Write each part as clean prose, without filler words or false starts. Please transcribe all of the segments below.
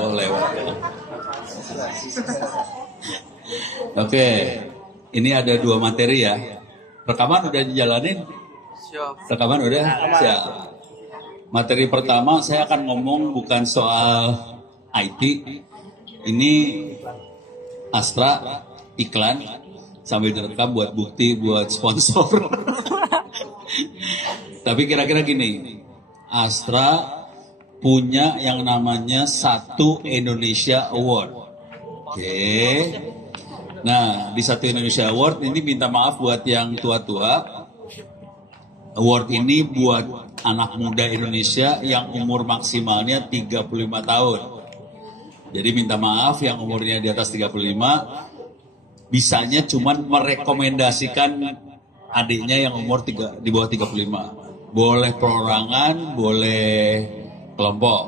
Boleh. Oke, ini ada 2 materi ya. Rekaman udah dijalanin? Rekaman udah? Siap. Materi pertama saya akan ngomong bukan soal IT. Ini Astra iklan sambil direkam buat bukti buat sponsor. Tapi kira-kira gini, Astra punya yang namanya Satu Indonesia Award. Oke. Nah, di Satu Indonesia Award ini minta maaf buat yang tua-tua. Award ini buat anak muda Indonesia yang umur maksimalnya 35 tahun. Jadi minta maaf yang umurnya di atas 35, bisanya cuman merekomendasikan adiknya yang umur di bawah 35. Boleh perorangan, boleh kelompok.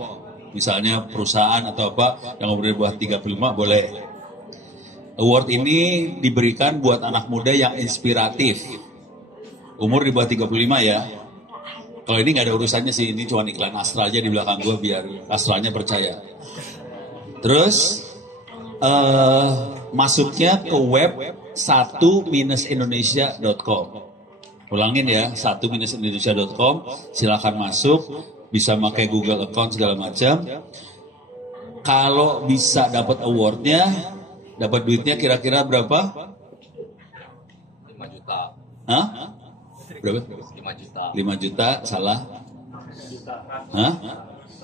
Misalnya perusahaan atau apa yang umur di bawah 35 boleh. Award ini diberikan buat anak muda yang inspiratif. Umur di bawah 35 ya. Kalau ini nggak ada urusannya sih, ini cuma iklan Astra aja di belakang gue biar Astranya percaya. Terus masuknya ke web 1-indonesia.com. Ulangin ya, 1-indonesia.com. Silakan masuk, bisa pakai Google account segala macam. Kalau bisa dapat awardnya, dapat duitnya kira-kira berapa? 5 juta. Hah? Berapa? 5 juta. 5 juta, salah. Hah?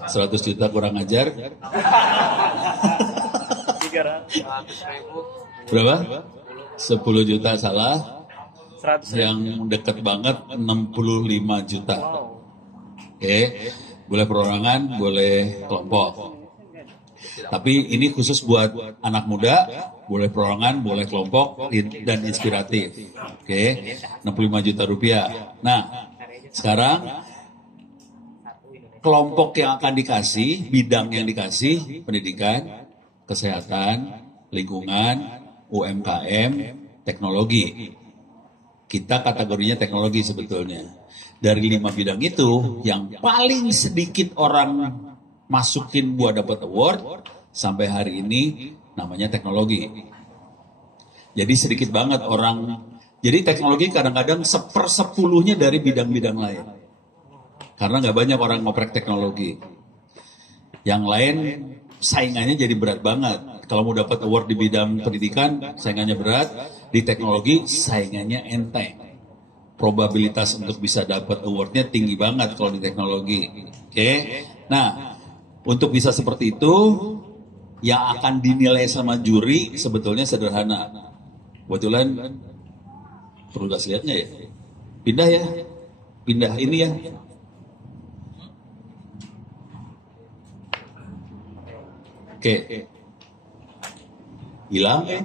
100 juta kurang ajar. 300.000. Berapa? 10 juta salah. Yang deket banget 65 juta. Oke, boleh perorangan, boleh kelompok. Tapi ini khusus buat anak muda, boleh perorangan, boleh kelompok, dan inspiratif. Oke, 65 juta rupiah. Nah, sekarang kelompok yang akan dikasih, bidang yang dikasih, pendidikan, kesehatan, lingkungan, UMKM, teknologi. Kita kategorinya teknologi sebetulnya. Dari 5 bidang itu, yang paling sedikit orang masukin buat dapat award, sampai hari ini namanya teknologi. Jadi sedikit banget orang, jadi teknologi kadang-kadang 1/10 dari bidang-bidang lain. Karena nggak banyak orang ngoprek teknologi. Yang lain saingannya jadi berat banget. Kalau mau dapat award di bidang pendidikan, saingannya berat. Di teknologi, saingannya enteng. Probabilitas untuk bisa dapat awardnya tinggi banget kalau di teknologi. Oke. Nah, untuk bisa seperti itu, yang akan dinilai sama juri sebetulnya sederhana. Kebetulan, perlu kasih lihatnya ya. Pindah ya. Pindah ini ya. Oke. Hilang ya.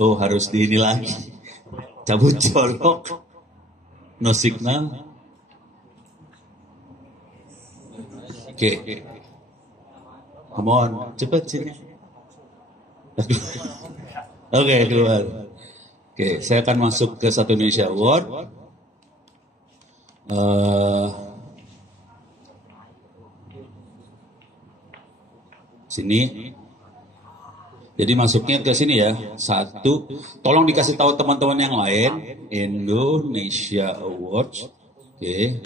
Oh, harus di ini lagi. Cabut colok. No signal. Oke. Come on, cepat sini. Oke, keluar. Oke, saya akan masuk ke Satu Indonesia Award. Sini. Jadi masuknya ke sini ya. 1. Tolong dikasih tahu teman-teman yang lain. Indonesia Awards. Oke.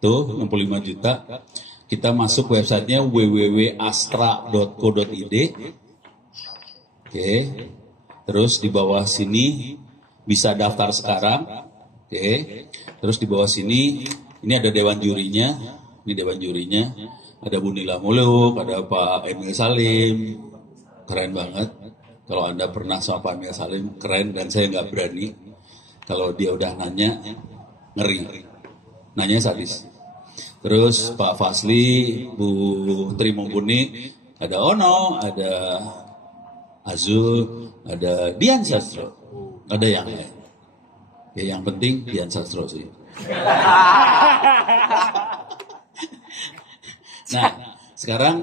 Tuh 65 juta. Kita masuk websitenya www.astra.co.id. Oke. Terus di bawah sini bisa daftar sekarang. Oke. Terus di bawah sini ini ada dewan jurinya. Ini dewan jurinya. Ada Bu Nila Muluk, ada Pak Emil Salim, keren banget. Kalau Anda pernah sama Pak Emil Salim, keren, dan saya nggak berani. Kalau dia udah nanya, ngeri. Nanya sadis. Terus Pak Fasli, Bu Tri Mumpuni, ada Ono, ada Azul, ada Dian Sastro, ada yang lain. Ya, yang penting Dian Sastro sih. Nah, sekarang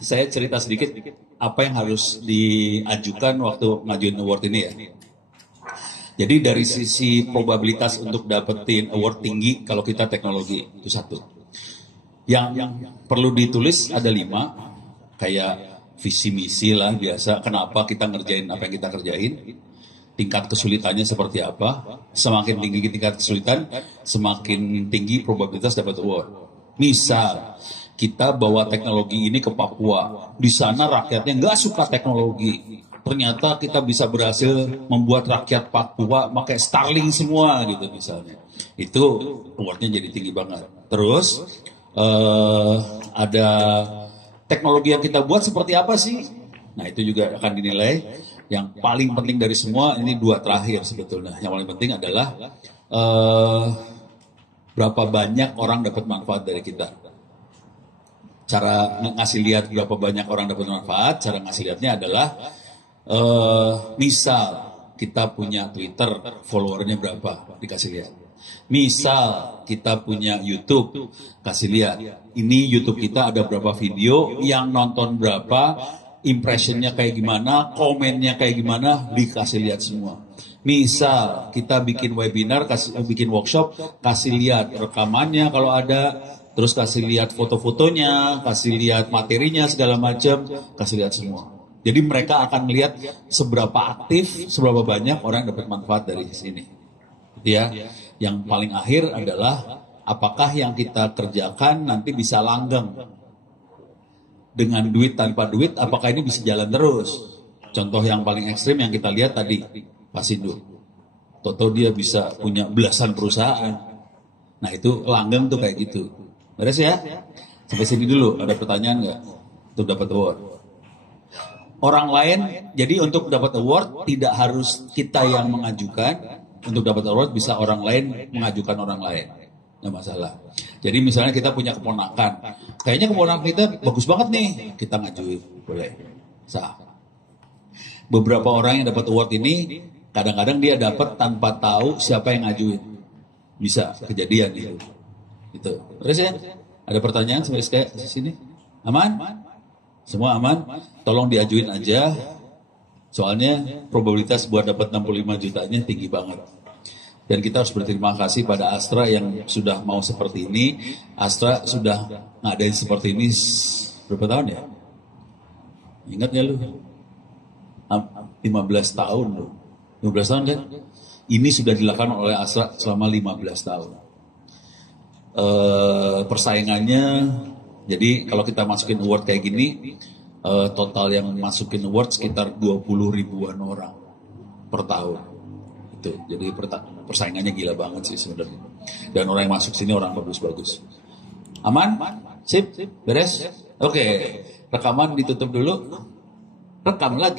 saya cerita sedikit apa yang harus diajukan waktu ngajuin award ini ya. Jadi dari sisi probabilitas untuk dapetin award tinggi kalau kita teknologi itu satu. Yang perlu ditulis ada 5, kayak visi misi lah biasa. Kenapa kita ngerjain apa yang kita kerjain? Tingkat kesulitannya seperti apa? Semakin tinggi tingkat kesulitan, semakin tinggi probabilitas dapat award. Misal kita bawa teknologi ini ke Papua, di sana rakyatnya nggak suka teknologi. Ternyata kita bisa berhasil membuat rakyat Papua pakai Starlink semua gitu misalnya. Itu awardnya jadi tinggi banget. Terus ada teknologi yang kita buat seperti apa sih? Nah itu juga akan dinilai. Yang paling penting dari semua ini 2 terakhir sebetulnya. Yang paling penting adalah berapa banyak orang dapat manfaat dari kita. Cara ngasih lihat berapa banyak orang dapat manfaat, cara ngasih lihatnya adalah misal kita punya Twitter, followernya berapa, dikasih lihat. Misal kita punya YouTube, kasih lihat. Ini YouTube kita ada berapa video, yang nonton berapa, impressionnya kayak gimana, komennya kayak gimana, dikasih lihat semua. Misal kita bikin webinar, bikin workshop, kasih lihat rekamannya kalau ada, terus kasih lihat foto-fotonya, kasih lihat materinya segala macam, kasih lihat semua. Jadi mereka akan melihat seberapa aktif, seberapa banyak orang dapat manfaat dari sini. Ya, yang paling akhir adalah apakah yang kita kerjakan nanti bisa langgeng. Dengan duit tanpa duit, apakah ini bisa jalan terus? Contoh yang paling ekstrim yang kita lihat tadi, Pak Sindu. Toto dia bisa punya belasan perusahaan. Nah itu langgeng tuh kayak gitu. Beres ya? Sampai sini dulu, ada pertanyaan nggak? Untuk dapat award. Orang lain, jadi untuk dapat award tidak harus kita yang mengajukan. Untuk dapat award bisa orang lain mengajukan orang lain. Nggak masalah. Jadi misalnya kita punya keponakan. Kayaknya keponakan kita bagus banget nih. Kita ngajuin. Boleh. Sah. Beberapa orang yang dapat award ini, kadang-kadang dia dapat tanpa tahu siapa yang ngajuin. Bisa kejadian itu. Gitu. Terus ya? Ada pertanyaan sampai kayak sini? Aman? Semua aman? Tolong diajuin aja. Soalnya probabilitas buat dapat 65 jutanya tinggi banget. Dan kita harus berterima kasih pada Astra yang sudah mau seperti ini. Astra sudah ngadain seperti ini berapa tahun ya? Ingat ya lu? 15 tahun loh. 15 tahun kan? Ini sudah dilakukan oleh Astra selama 15 tahun. Persaingannya, jadi kalau kita masukin award kayak gini, total yang masukin award sekitar 20 ribuan orang per tahun. Itu, jadi persaingannya gila banget sih sebenarnya. Dan orang yang masuk sini orang bagus-bagus. Aman? Sip? Beres? Oke. Rekaman ditutup dulu. Rekam lagi.